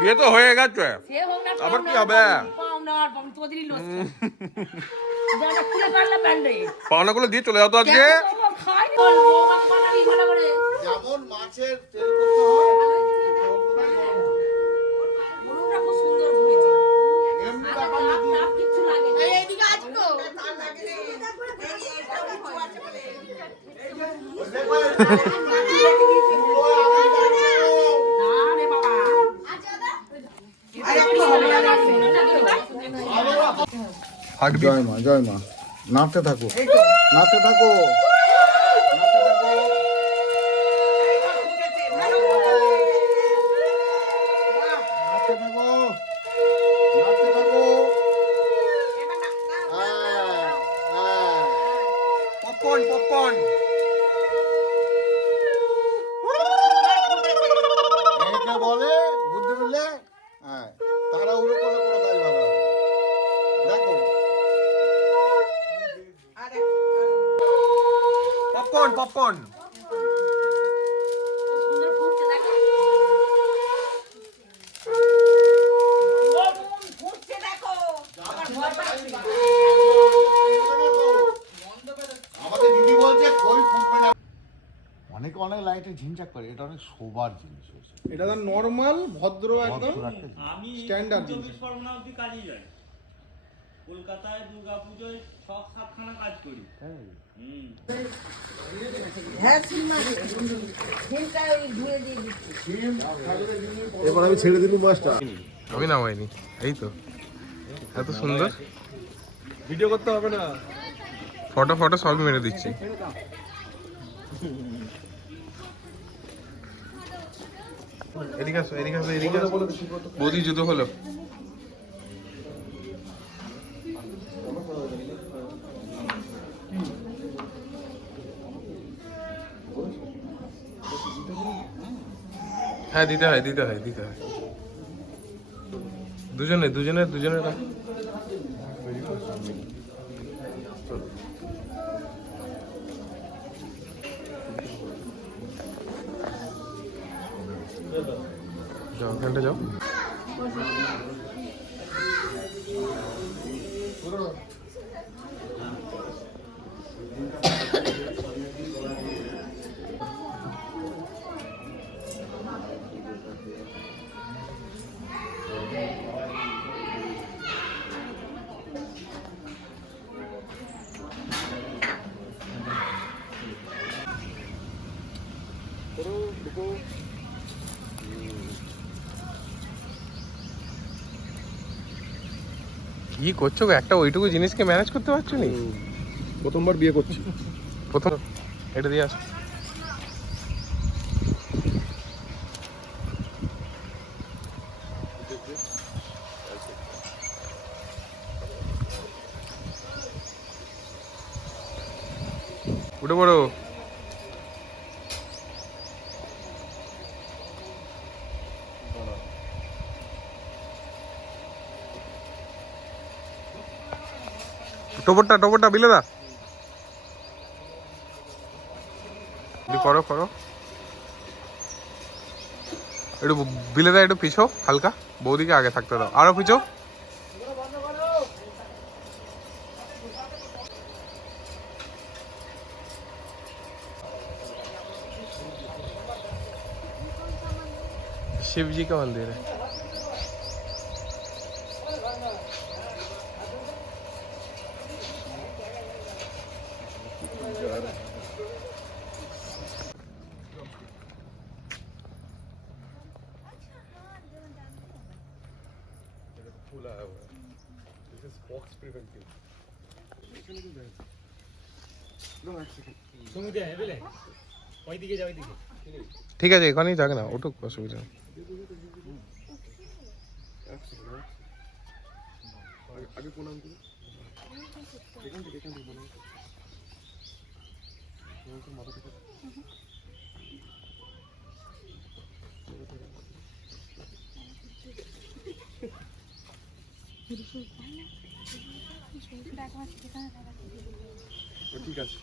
বিয়ে তো হয়ে গেছে, আবার কি হবে? পাওনাগুলো দিয়ে চলে যাও তো আজকে। যেমন মাছের তেল করতে হয় এমনি ব্যাপার জয় মা, জয় মা। নাচতে থাকো, নাচতে থাকো, নাচতে থাকো। নাচতে থাকো, নাচতে থাকো। Popcorn popcorn. একে বলে বুদ্ধি বুঝলে, হ্যাঁ, তারা উড়ো করলে কোনো কাজ ভালো হবে। দেখো পপকর্ন পপকর্ন। আমাদের দিদি বলছে কই ফুটবে না। অনেকে অনেক লাইটে ঝিনচাক করে, এটা অনেক শোবার জিনিস হয়েছে। এটা তো নরমাল ভদ্র একদম আমি স্ট্যান্ডার্ড জিনিস। 24 অব্দি কাজই যাই, কলকাতায় দুর্গাপুজোয় 6-7খানা কাজ করি। এবার আমি ছেড়ে দিলুম মাছটা। আমি নামাইনি, এই তো এত সুন্দর ভিডিও করতে হবে না। ফটো ফটো সবই মেরে দিচ্ছি। এদিকে আসো, এদিকে আসো, এদিকে আসো। বৌদি জুতো হলো। হ্যাঁ দিতে হয়, দিতে হয়, দিতে হয়। দুজনে দুজনের দুজনের যাও, ওখানটা যাও। কি করছো গো? একটা ওইটুকু জিনিসকে ম্যানেজ করতে পারছো নি? প্রথমবার বিয়ে করছি। প্রথম এটা দিয়ে আসো। উঠে পড়ো। টোপরটা টোপরটা বিলে দা। করো করো, একটু বিলে দাও, একটু পিছো হালকা, বৌদিকে আগে থাকতে দাও, আরো পিছো। शिव जी का मंदिर है। ঠিক আছে, এখানেই থাক না, ওটুক অসুবিধা নেই। আগে প্রণাম করি। এখান থেকে প্রণাম করি। মাথা থেকে ঠিক আছে।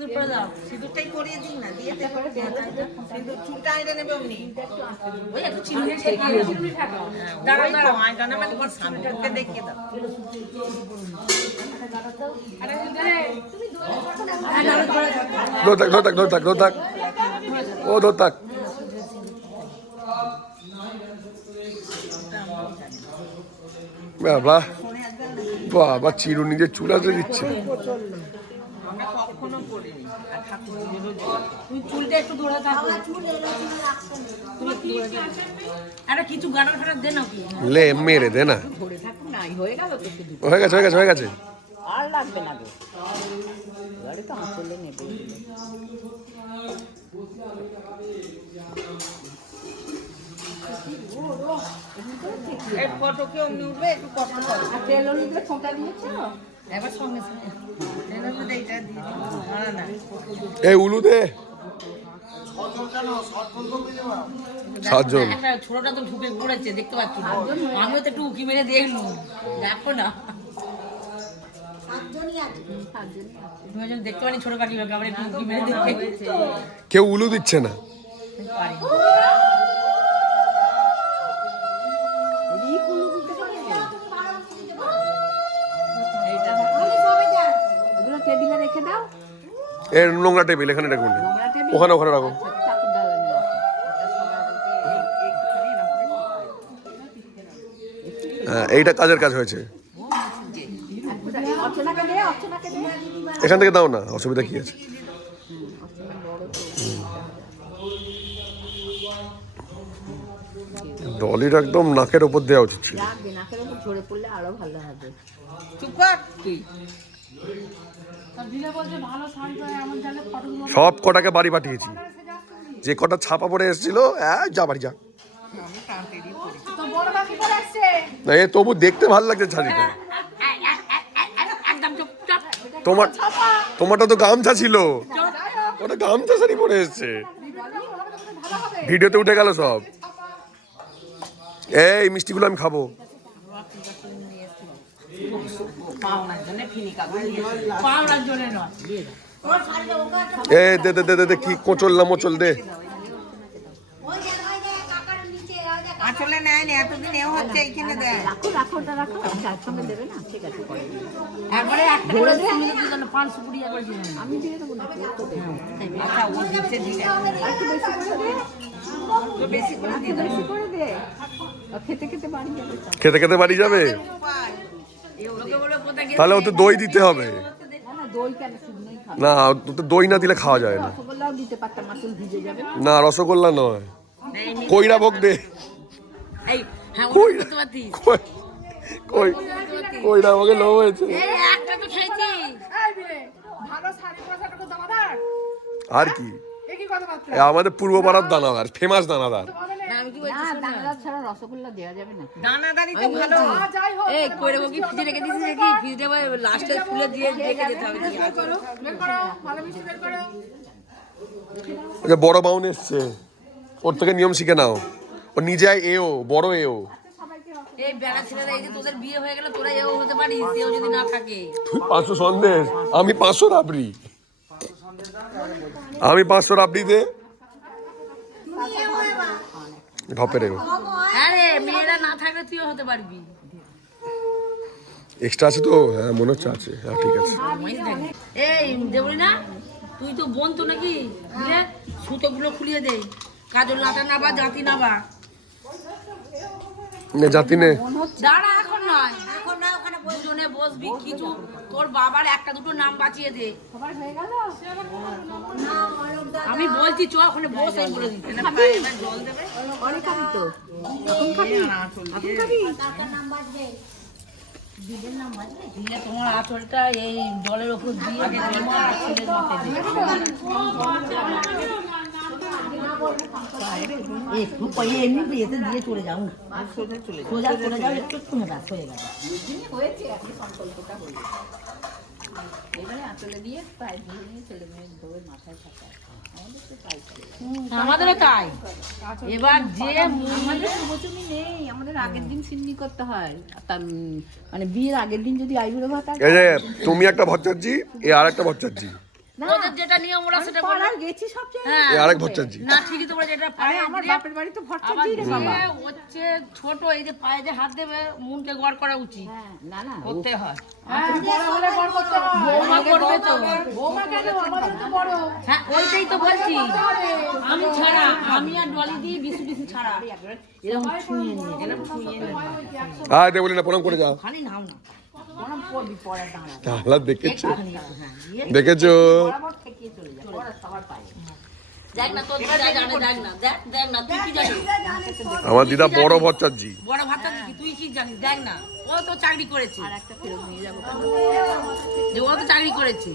সিঁদুর করে দাও। সিঁদুরটাই করিয়ে দিন না, দিয়ে দে। সিঁদুর চুলটা আইনে নেবে অমনি। ওই একটু চিনি ঠেকিয়ে দাও। দাঁড়াও, ওই তো, দাঁড়াও। আয়না মানে কি সামনেটাকে দেখিয়ে দাও। ধর থাক ও ধর থাক। বাবা বাবা চিরুনি দিয়ে চুল আসতে দিচ্ছে। আমরা কখনো করিনি। আর ঠাকুর তুমি চুলটা একটু ধরে থাকো। আরে কিছু গাড়ার ফাটার দে না কি? লে মেরে দে না। ধরে থাকুন নাই, হয়ে গেল তো শুধু। হয়ে গেছে হয়ে গেছে হয়ে গেছে। আর লাগবে না গো, এবারে তো আঁচলে নেবে। এই ফটো কি অমনি উঠবে? একটু কষ্ট করো। আর তেল হলুদের ফোঁটা দিয়েছো? এবার সঙ্গে সঙ্গে এর মধ্যে এইটা দিয়ে দিন। না না, এই উলু দে। সাতজন। একটা ছোটটা তো ঢুকে পড়েছে, দেখতে পাচ্ছ না? আমিও তো একটু উকি মেরে দেখলুম, দেখো না। তুমি যখন দেখতে পারি ছোট কাকিমাকে, আবার একটু উকি মেরে দেখে কেউ উলু দিচ্ছে না। পারি। এগুলো টেবিলে রেখে দাও। এর নোংরা টেবিল এখানে রাখুন, ওখানে ওখানে রাখো। চাকুর ডালে রাখো। হ্যাঁ এইটা কাজের কাজ হয়েছে। অর্চনাকে দে, অর্চনাকে দে। এখান থেকে দাও না, অসুবিধা কি আছে? ডলির একদম নাকের ওপর দেওয়া উচিত ছিল। রাখবে, নাকের উপর ঝরে পড়লে আরো ভালো হবে। চুপ কর তুই। সব কটাকে বাড়ি পাঠিয়েছি, যে কটা ছাপা পড়ে এসেছিল যা বাড়ি যা। না এ তবু দেখতে ভালো লাগছে শাড়িটা। একদম চুপচাপ। তোমারটা তো গামছা ছিল, ওটা গামছা শাড়ি পরে এসছে, ভিডিওতে উঠে গেল সব। এই মিষ্টিগুলো আমি খাবো। পাওনার জন্য ফিনিকা পাওনার জন্য নয়। এ দে দে দে দে দে, কি কোচল না মোচল দে। আঁচলে নেয় না, এতদিন এও হচ্ছে এইখানে দেয়। রাখো রাখো, ওটা রাখো, তার সঙ্গে দেবে না, ঠিক আছে। একবারে একটা করে তুমি যদি জানো 500 কুড়ি একবার দিয়ে দাও। আমি দিয়ে দেবো না, ও তো দেবে। আচ্ছা ও দিচ্ছে, ঠিক আছে। একটু বেশি করে দে, তো বেশি করে দিয়ে দে, বেশি করে দে। আর খেতে খেতে বাড়ি যাবে তো। খেতে খেতে বাড়ি যাবে, লোকে বলে কোথায় গেছে? তাহলে ওতে দই দিতে হবে। না না, দই কেন, শুকনোই খাও। না ওতে দই না দিলে খাওয়া যায় না। রসগোল্লাও দিতে পারতাম, মাছুল ভিজে যাবে। না রসগোল্লা নয়, কইরা ভোগ দে। এই হ্যাঁ ওটা কই করতে পারতিস। কই কইরা ভোগে লোভ হয়েছে। এই একটা তো খেয়েছি। আর কি এ আমাদের পূর্ব পাড়ার দানাদার, ফেমাস দানাদার। না আমি কি না, বলছি শোন না। দানাদার ছাড়া রসগোল্লা দেওয়া যাবে না। দানাদারি তো ভালো। এই কইরে বকি ফ্রিজে রেখে দিছিস নাকি? ফ্রিজে লাস্টে ফুলে দিয়ে রেখে যেতে হবে। ওই যে বড় বাউন এসছে, ওর থেকে নিয়ম শিখে নাও। ও নিজে এও বড় এও। এই বেড়া ছেলেরা, এই যে তোদের বিয়ে হয়ে গেল, তোরা এও হতে পারিস, এও যদি না থাকে। তুই 500 সন্দেশ, আমি 500 রাবড়ি। আমি 500 রাবড়ি দে। ঢপের এও আরে মেয়েরা না থাকলে তুইও হতে পারবি। এক্সট্রা আছে তো? হ্যাঁ মনে হচ্ছে আছে। হ্যাঁ ঠিক আছে। এই যে বলি না, তুই তো বোন তো নাকি, বুঝলে সুতোগুলো খুলিয়ে দে, কাজল লাটা না বা জাতি না বা। নে জাতি নে। দাঁড়া, এখন নয়, এখন না, ওখানে দুজনে বসবি। কিছু তোর বাবার একটা দুটো নাম বাঁচিয়ে দে। সবার হয়ে গেল? আমি বলছি চ ওখানে বস, আমি বলে দিচ্ছি। জল দেবে? অনেক খাবি তো, এখন খাবি, এখন খাবি। দিলে তোমার আঁচলটা এই জলের ওপর দিয়ে তোমার ছেলের মাথায় দে। একটু পরে এমনি বিয়েতে দিয়ে চলে যাও, সোজা চলে যাও, একটু একটু ব্যাস হয়ে গেল। হয়েছে, এখন সম্পর্কটা হয়ে গেছে। এবারে আঁচলে দিয়ে পায়ে ধরে নিয়ে ছেলে মেয়ের ধরে মাথায় থাকায় আমাদের তো তাই করে। আমাদেরও তাই। এবার যে আমাদের শুভচুমি নেই, আমাদের আগের দিন সিন্নি করতে হয়। মানে বিয়ের আগের দিন যদি আইবুড়ো ভাত এই যে তুমি একটা ভট্টাচার্যি, এ আর একটা ভট্টাচার্যি। ওদের যেটা নিয়ম ওরা সেটা করবে। পাড়ায় গেছি সব জায়গায়। হ্যাঁ এই আরেক ভট্টাচার্য। না ঠিকই তো বলেছে, এটা আরে পায়ে আমার দিয়ে- বাপের বাড়ি তো আবার ভট্টাচার্যই রে বাবা। দিয়ে হচ্ছে ছোট, এই যে পায়ে যে হাত দেবে মুনকে গড় করা উচিত হ্যাঁ, না না করতে হয়। বৌমা করবে তো। বৌমা কেন আমাদের তো বড়। হ্যাঁ ওইটাই তো বলছি, আমি ছাড়া, আমি আর ডলি দিয়ে বিশু বিশু ছাড়া এরকম ছুঁয়ে নিয়ে, এরকম ছুঁয়ে নিয়ে দে বলি না, প্রণাম করে যাও। খালি নাও না প্রণাম করবি পরে দাঁড়া। তাহলে দেখেছো, একটুখানি একটু, হ্যাঁ দিয়ে দেখেছো। বরাবর ঠেকিয়ে চলে যা ওরা সবার পায়ে। দেখ না তোর দিদা জানে, দেখ না, দেখ না তুই কি জানিস? আমার দিদা বড় ভট্টাচার্য। বড় ভাতটা কি তুই কি জানিস? দেখ না, ও তো চাকরি করেছে, আর একটা ফেরত নিয়ে যাবো। যে ও তো চাকরি করেছে।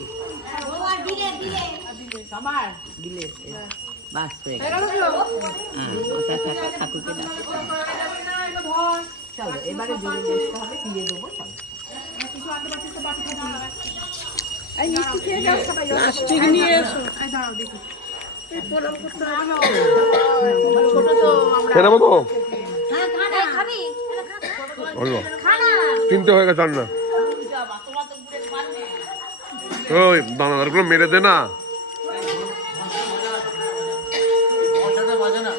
সবার দিলে বাস হয়ে গেল। ঠাকুরকে ডাক। চলো এবারে জোরে বসতে হবে, পিয়ে দেবো। চলো এই মিষ্টি খেয়ে যাও সবাই। প্লাস্টিক নিয়ে এসো। খেয়ে নেবো তো? হ্যাঁ খানা খাবি? বললো খানা 3টে হয়ে গেছে, আর না। বাবা তোমার তো বুড়ে পারবে। ওই দানাদারগুলো মেরে দে না। ঘন্টাটা বাজে না।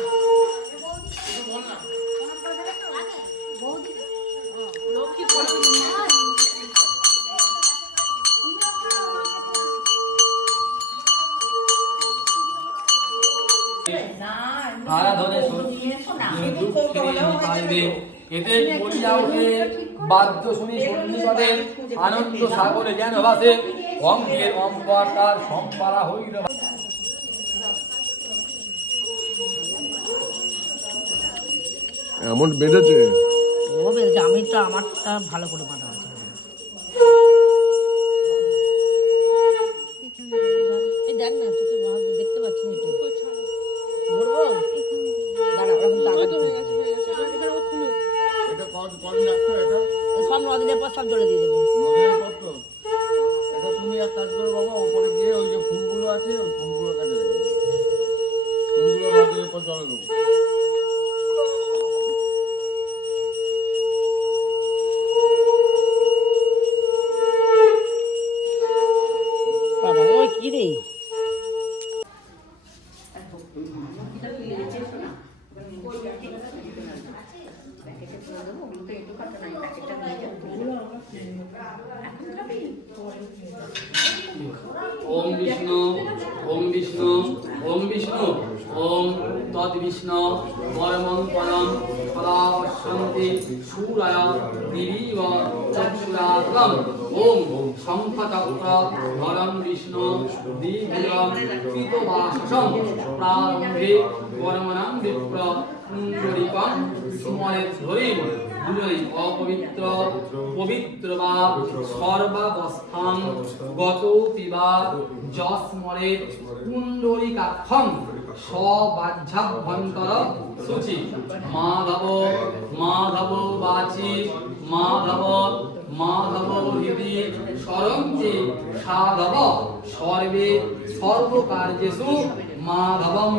আরাধনে দুঃখে পাইবে এতে বলিয়া ওঠে বাদ্য শুনি সন্নিকটে আনন্দ সাগরে যেন ভাসে অঙ্কের অম্পর তার সম্পারা হইল। এমন বেঁধেছে। ও বেঁচে, আমি তো আমারটা ভালো করে বাঁধা আছে। এই দেখ না, চোখে দেখতে পাচ্ছি না একটু। ধরবো? দাঁড়া, ওরকম তাড়াতাড়ি হয়ে গেছে। এটা কদিন রাখতে হয় এটা? সব 9 দিনের পর সব জলে দিয়ে দেবো। নদীর পত্র। এটা তুমি এক কাজ করো বাবা, ওপরে গিয়ে ওই যে ফুলগুলো আছে ওই ফুলগুলো কাটে রেখে দেবো। ফুলগুলো নদীর পর জলে দেবো। বাবা ওই কি রে? ওম বিষ্ণু ওম বিষ্ণু ওম বিষ্ণু ওম তদ বিষ্ণু পরমং পরম ফলাবশ্যন্তি সুরায় দিবিব চক্ষুরাত্মম ওম শঙ্খচক্র ধরম বিষ্ণু দিব্যম কৃতবাসসম প্রারম্ভে কর্মণাং বিপ্র পুণ্ডরিকং স্মরেৎ ধরিম দুজনে অপবিত্র পবিত্র বা সর্বাবস্থান গত পিবা যস্মরে পুণ্ডরিকাক্ষং সবাহ্যাভ্যন্তর শুচি মাধব মাধব বাচি মাধব মাধব হৃদি সরঞ্চি সাধব সর্বে সর্বকার্যেষু মাধবম।